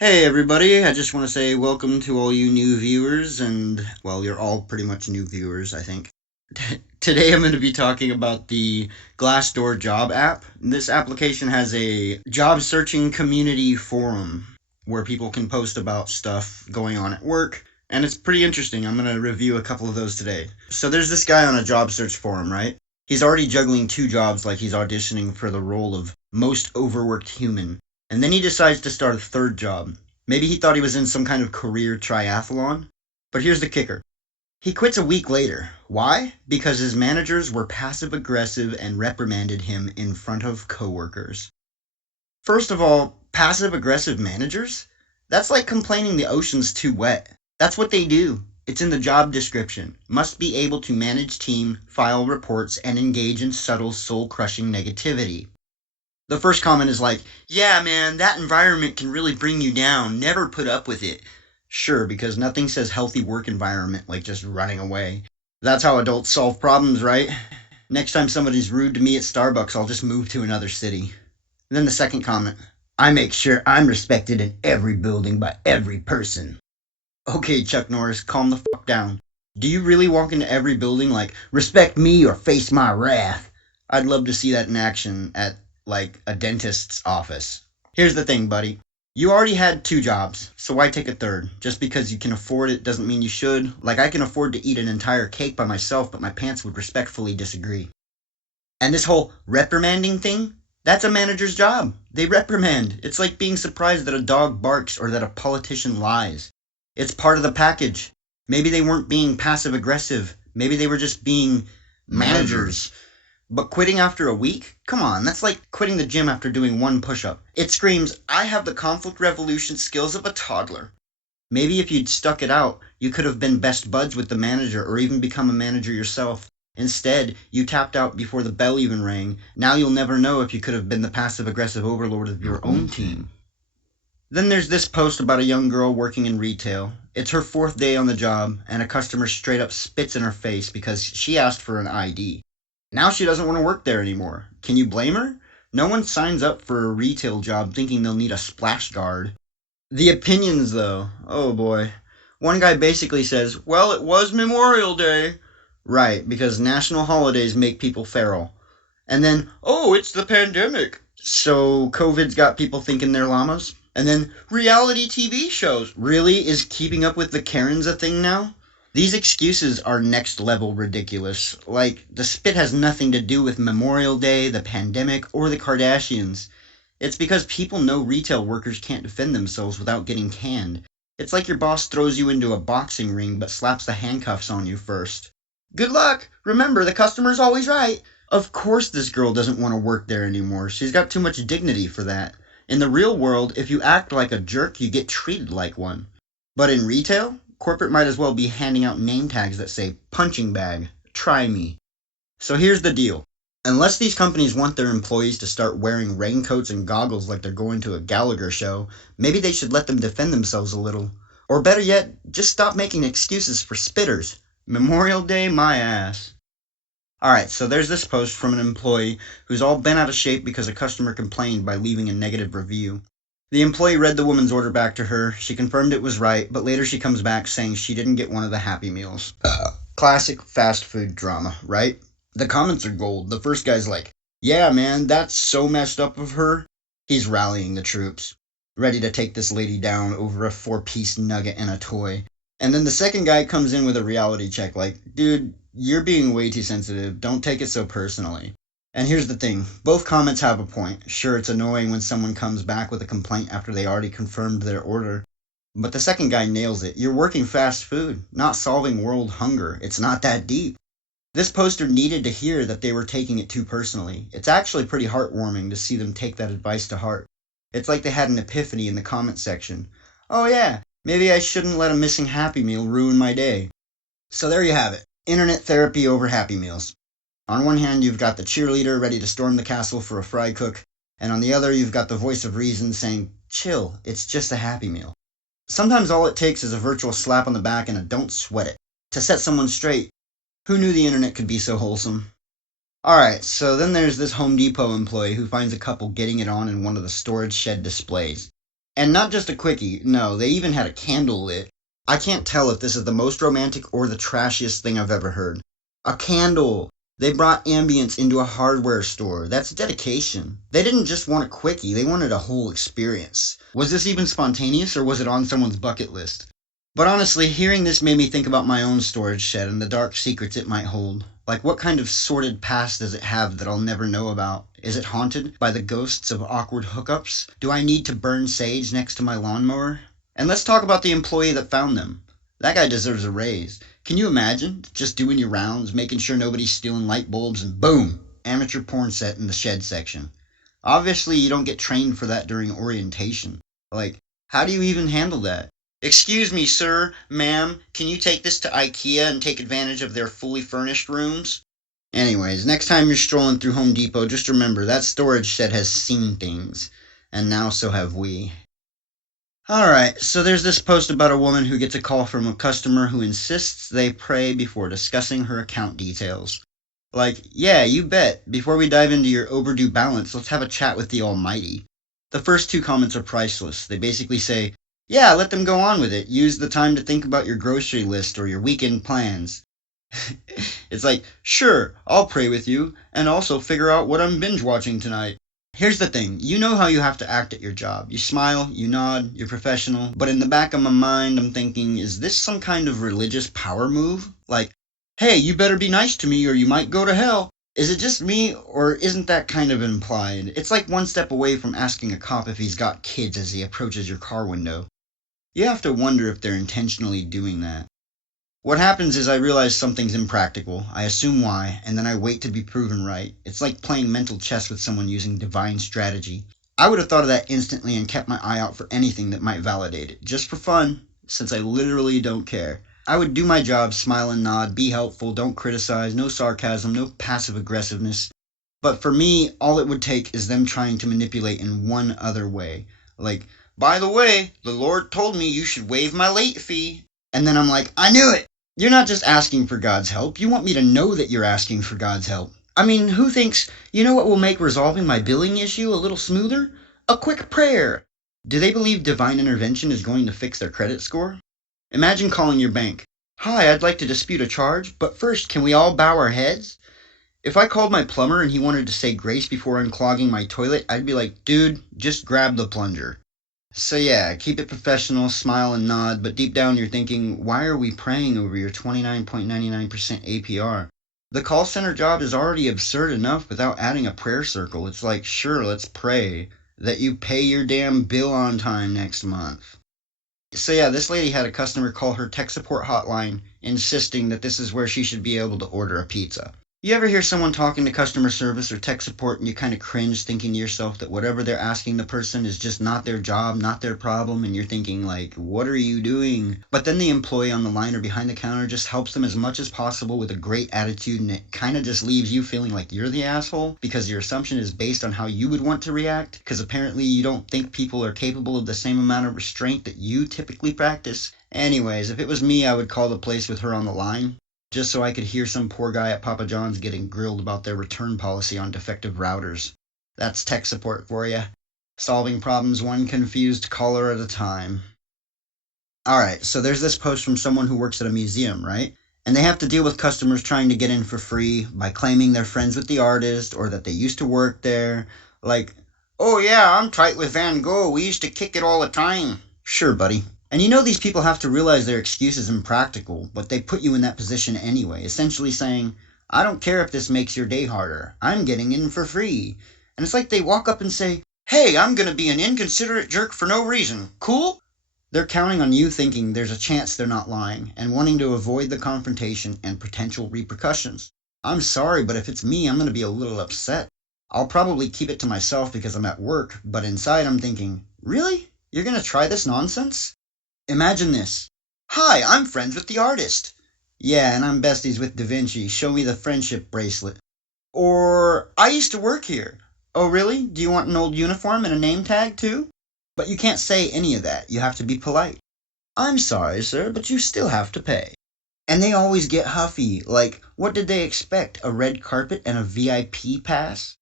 Hey everybody, I just want to say welcome to all you new viewers, and well, you're all pretty much new viewers, I think. Today I'm going to be talking about the Glassdoor job app. This application has a job searching community forum where people can post about stuff going on at work, and it's pretty interesting. I'm going to review a couple of those today. So there's this guy on a job search forum, right? He's already juggling two jobs like he's auditioning for the role of most overworked human. And then he decides to start a third job. Maybe he thought he was in some kind of career triathlon. But here's the kicker. He quits a week later. Why? Because his managers were passive aggressive and reprimanded him in front of coworkers. First of all, passive aggressive managers? That's like complaining the ocean's too wet. That's what they do. It's in the job description. Must be able to manage team, file reports, and engage in subtle soul-crushing negativity. The first comment is like, yeah, man, that environment can really bring you down. Never put up with it. Sure, because nothing says healthy work environment like just running away. That's how adults solve problems, right? Next time somebody's rude to me at Starbucks, I'll just move to another city. And then the second comment, I make sure I'm respected in every building by every person. Okay, Chuck Norris, calm the fuck down. Do you really walk into every building like, respect me or face my wrath? I'd love to see that in action at like a dentist's office. Here's the thing, buddy. You already had two jobs, so why take a third? Just because you can afford it doesn't mean you should. Like, I can afford to eat an entire cake by myself, but my pants would respectfully disagree. And this whole reprimanding thing, that's a manager's job. They reprimand. It's like being surprised that a dog barks or that a politician lies. It's part of the package. Maybe they weren't being passive aggressive. Maybe they were just being managers. But quitting after a week? Come on, that's like quitting the gym after doing one push-up. It screams, I have the conflict resolution skills of a toddler. Maybe if you'd stuck it out, you could have been best buds with the manager or even become a manager yourself. Instead, you tapped out before the bell even rang. Now you'll never know if you could have been the passive-aggressive overlord of your own team. Then there's this post about a young girl working in retail. It's her fourth day on the job, and a customer straight up spits in her face because she asked for an ID. Now she doesn't want to work there anymore. Can you blame her? No one signs up for a retail job thinking they'll need a splash guard. The opinions, though. Oh boy. One guy basically says, well, it was Memorial Day. Right, because national holidays make people feral. And then, oh, it's the pandemic. So COVID's got people thinking they're llamas? And then, reality TV shows. Really? Is keeping up with the Karens a thing now? These excuses are next level ridiculous. Like, the spit has nothing to do with Memorial Day, the pandemic, or the Kardashians. It's because people know retail workers can't defend themselves without getting canned. It's like your boss throws you into a boxing ring but slaps the handcuffs on you first. Good luck! Remember, the customer's always right! Of course this girl doesn't want to work there anymore. She's got too much dignity for that. In the real world, if you act like a jerk, you get treated like one. But in retail, corporate might as well be handing out name tags that say, punching bag, try me. So here's the deal. Unless these companies want their employees to start wearing raincoats and goggles like they're going to a Gallagher show, maybe they should let them defend themselves a little. Or better yet, just stop making excuses for spitters. Memorial Day, my ass. Alright, so there's this post from an employee who's all bent out of shape because a customer complained by leaving a negative review. The employee read the woman's order back to her, she confirmed it was right, but later she comes back saying she didn't get one of the Happy Meals. Classic fast food drama, right? The comments are gold. The first guy's like, yeah man, that's so messed up of her. He's rallying the troops, ready to take this lady down over a 4-piece nugget and a toy. And then the second guy comes in with a reality check like, dude, you're being way too sensitive, don't take it so personally. And here's the thing, both comments have a point. Sure, it's annoying when someone comes back with a complaint after they already confirmed their order. But the second guy nails it. You're working fast food, not solving world hunger. It's not that deep. This poster needed to hear that they were taking it too personally. It's actually pretty heartwarming to see them take that advice to heart. It's like they had an epiphany in the comment section. Oh yeah, maybe I shouldn't let a missing Happy Meal ruin my day. So there you have it. Internet therapy over Happy Meals. On one hand, you've got the cheerleader ready to storm the castle for a fry cook, and on the other, you've got the voice of reason saying, chill, it's just a Happy Meal. Sometimes all it takes is a virtual slap on the back and a don't sweat it to set someone straight. Who knew the internet could be so wholesome? Alright, so then there's this Home Depot employee who finds a couple getting it on in one of the storage shed displays. And not just a quickie, no, they even had a candle lit. I can't tell if this is the most romantic or the trashiest thing I've ever heard. A candle! They brought ambience into a hardware store. That's dedication. They didn't just want a quickie, they wanted a whole experience. Was this even spontaneous or was it on someone's bucket list? But honestly, hearing this made me think about my own storage shed and the dark secrets it might hold. Like, what kind of sordid past does it have that I'll never know about? Is it haunted by the ghosts of awkward hookups? Do I need to burn sage next to my lawnmower? And let's talk about the employee that found them. That guy deserves a raise. Can you imagine? Just doing your rounds, making sure nobody's stealing light bulbs, and boom! Amateur porn set in the shed section. Obviously, you don't get trained for that during orientation. Like, how do you even handle that? Excuse me, sir, ma'am, can you take this to IKEA and take advantage of their fully furnished rooms? Anyways, next time you're strolling through Home Depot, just remember that storage shed has seen things. And now so have we. Alright, so there's this post about a woman who gets a call from a customer who insists they pray before discussing her account details. Like, yeah, you bet. Before we dive into your overdue balance, let's have a chat with the Almighty. The first two comments are priceless. They basically say, yeah, let them go on with it. Use the time to think about your grocery list or your weekend plans. It's like, sure, I'll pray with you, and also figure out what I'm binge watching tonight. Here's the thing, you know how you have to act at your job. You smile, you nod, you're professional, but in the back of my mind I'm thinking, is this some kind of religious power move? Like, hey, you better be nice to me or you might go to hell. Is it just me, or isn't that kind of implied? It's like one step away from asking a cop if he's got kids as he approaches your car window. You have to wonder if they're intentionally doing that. What happens is I realize something's impractical, I assume why, and then I wait to be proven right. It's like playing mental chess with someone using divine strategy. I would have thought of that instantly and kept my eye out for anything that might validate it, just for fun, since I literally don't care. I would do my job, smile and nod, be helpful, don't criticize, no sarcasm, no passive aggressiveness. But for me, all it would take is them trying to manipulate in one other way. Like, by the way, the Lord told me you should waive my late fee. And then I'm like, I knew it! You're not just asking for God's help, you want me to know that you're asking for God's help. I mean, who thinks, you know what will make resolving my billing issue a little smoother? A quick prayer! Do they believe divine intervention is going to fix their credit score? Imagine calling your bank. Hi, I'd like to dispute a charge, but first, can we all bow our heads? If I called my plumber and he wanted to say grace before unclogging my toilet, I'd be like, dude, just grab the plunger. So yeah, keep it professional, smile and nod, but deep down you're thinking, why are we praying over your 29.99% APR? The call center job is already absurd enough without adding a prayer circle. It's like, sure, let's pray that you pay your damn bill on time next month. So yeah, this lady had a customer call her tech support hotline insisting that this is where she should be able to order a pizza. You ever hear someone talking to customer service or tech support and you kind of cringe thinking to yourself that whatever they're asking the person is just not their job, not their problem, and you're thinking like, what are you doing? But then the employee on the line or behind the counter just helps them as much as possible with a great attitude, and it kind of just leaves you feeling like you're the asshole because your assumption is based on how you would want to react, because apparently you don't think people are capable of the same amount of restraint that you typically practice. Anyways, if it was me, I would call the place with her on the line, just so I could hear some poor guy at Papa John's getting grilled about their return policy on defective routers. That's tech support for you. Solving problems one confused caller at a time. Alright, so there's this post from someone who works at a museum, right? And they have to deal with customers trying to get in for free by claiming they're friends with the artist or that they used to work there. Like, oh yeah, I'm tight with Van Gogh, we used to kick it all the time. Sure, buddy. And you know these people have to realize their excuse is impractical, but they put you in that position anyway, essentially saying, I don't care if this makes your day harder, I'm getting in for free. And it's like they walk up and say, hey, I'm gonna be an inconsiderate jerk for no reason, cool? They're counting on you thinking there's a chance they're not lying, and wanting to avoid the confrontation and potential repercussions. I'm sorry, but if it's me, I'm gonna be a little upset. I'll probably keep it to myself because I'm at work, but inside I'm thinking, really? You're gonna try this nonsense? Imagine this. Hi, I'm friends with the artist. Yeah, and I'm besties with Da Vinci. Show me the friendship bracelet. Or, I used to work here. Oh, really? Do you want an old uniform and a name tag, too? But you can't say any of that. You have to be polite. I'm sorry, sir, but you still have to pay. And they always get huffy. Like, what did they expect? A red carpet and a VIP pass?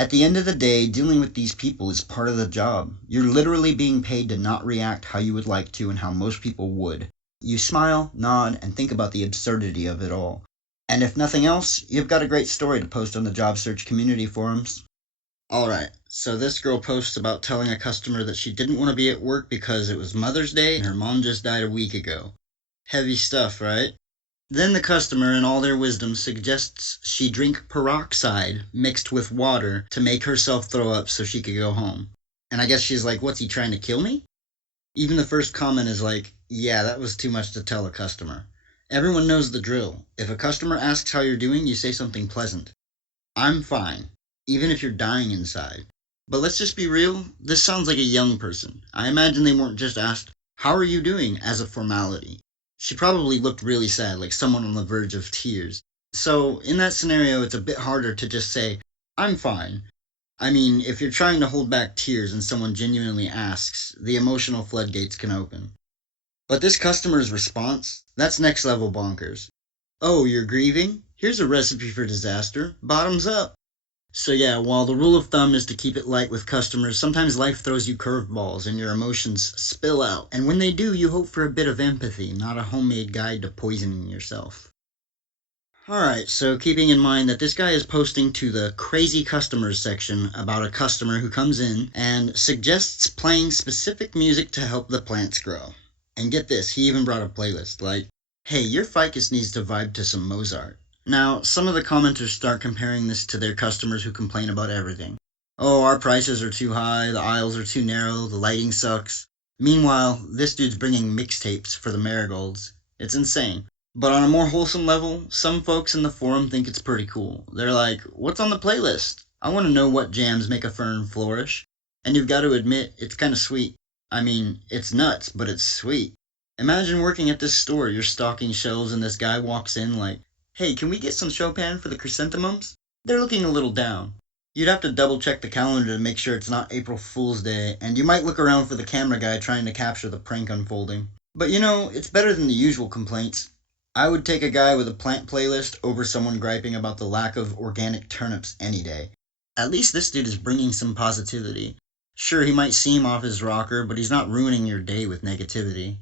At the end of the day, dealing with these people is part of the job. You're literally being paid to not react how you would like to and how most people would. You smile, nod, and think about the absurdity of it all. And if nothing else, you've got a great story to post on the job search community forums. Alright, so this girl posts about telling a customer that she didn't want to be at work because it was Mother's Day and her mom just died a week ago. Heavy stuff, right? Then the customer, in all their wisdom, suggests she drink peroxide mixed with water to make herself throw up so she could go home. And I guess she's like, what's he trying to kill me? Even the first comment is like, yeah, that was too much to tell a customer. Everyone knows the drill. If a customer asks how you're doing, you say something pleasant. I'm fine, even if you're dying inside. But let's just be real, this sounds like a young person. I imagine they weren't just asked, how are you doing, as a formality. She probably looked really sad, like someone on the verge of tears. So, in that scenario, it's a bit harder to just say, I'm fine. I mean, if you're trying to hold back tears and someone genuinely asks, the emotional floodgates can open. But this customer's response, that's next level bonkers. Oh, you're grieving? Here's a recipe for disaster. Bottoms up. So yeah, while the rule of thumb is to keep it light with customers, sometimes life throws you curveballs and your emotions spill out. And when they do, you hope for a bit of empathy, not a homemade guide to poisoning yourself. Alright, so keeping in mind that this guy is posting to the crazy customers section about a customer who comes in and suggests playing specific music to help the plants grow. And get this, he even brought a playlist, like, hey, your ficus needs to vibe to some Mozart. Now, some of the commenters start comparing this to their customers who complain about everything. Oh, our prices are too high, the aisles are too narrow, the lighting sucks. Meanwhile, this dude's bringing mixtapes for the marigolds. It's insane. But on a more wholesome level, some folks in the forum think it's pretty cool. They're like, what's on the playlist? I want to know what jams make a fern flourish. And you've got to admit, it's kind of sweet. I mean, it's nuts, but it's sweet. Imagine working at this store, you're stocking shelves and this guy walks in like, hey, can we get some Chopin for the chrysanthemums? They're looking a little down. You'd have to double check the calendar to make sure it's not April Fool's Day, and you might look around for the camera guy trying to capture the prank unfolding. But you know, it's better than the usual complaints. I would take a guy with a plant playlist over someone griping about the lack of organic turnips any day. At least this dude is bringing some positivity. Sure, he might seem off his rocker, but he's not ruining your day with negativity.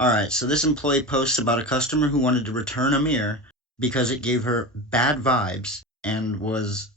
Alright, so this employee posts about a customer who wanted to return a mirror because it gave her bad vibes and was,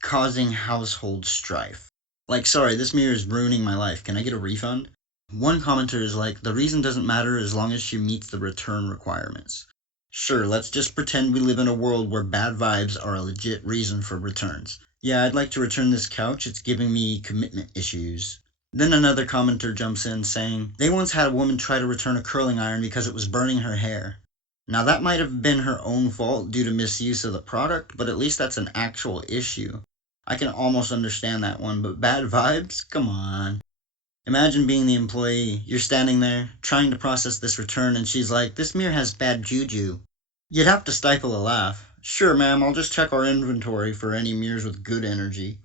causing household strife. Like, sorry, this mirror is ruining my life. Can I get a refund? One commenter is like, the reason doesn't matter as long as she meets the return requirements. Sure, let's just pretend we live in a world where bad vibes are a legit reason for returns. Yeah, I'd like to return this couch, it's giving me commitment issues. Then another commenter jumps in saying, they once had a woman try to return a curling iron because it was burning her hair. Now that might have been her own fault due to misuse of the product, but at least that's an actual issue. I can almost understand that one, but bad vibes? Come on. Imagine being the employee, you're standing there, trying to process this return, and she's like, this mirror has bad juju. You'd have to stifle a laugh. Sure, ma'am, I'll just check our inventory for any mirrors with good energy.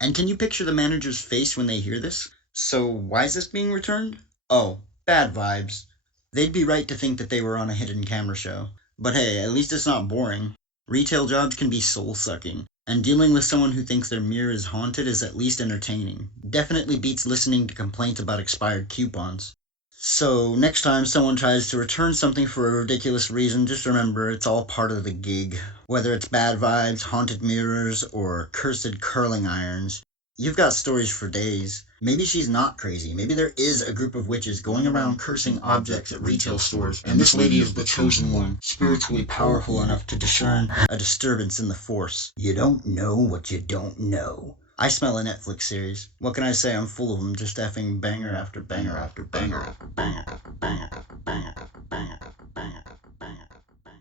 And can you picture the manager's face when they hear this? So why is this being returned? Oh, bad vibes. They'd be right to think that they were on a hidden camera show. But hey, at least it's not boring. Retail jobs can be soul-sucking, and dealing with someone who thinks their mirror is haunted is at least entertaining. Definitely beats listening to complaints about expired coupons. So, next time someone tries to return something for a ridiculous reason, just remember it's all part of the gig. Whether it's bad vibes, haunted mirrors, or cursed curling irons, you've got stories for days. Maybe she's not crazy. Maybe there is a group of witches going around cursing objects at retail stores, and this lady is the chosen one, spiritually powerful enough to discern a disturbance in the force. You don't know what you don't know. I smell a Netflix series. What can I say? I'm full of them, just effing banger after banger after banger after banger after banger after banger after banger after banger after banger after banger.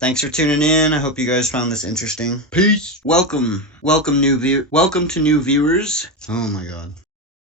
Thanks for tuning in. I hope you guys found this interesting. Peace. Welcome to new viewers. Oh my god.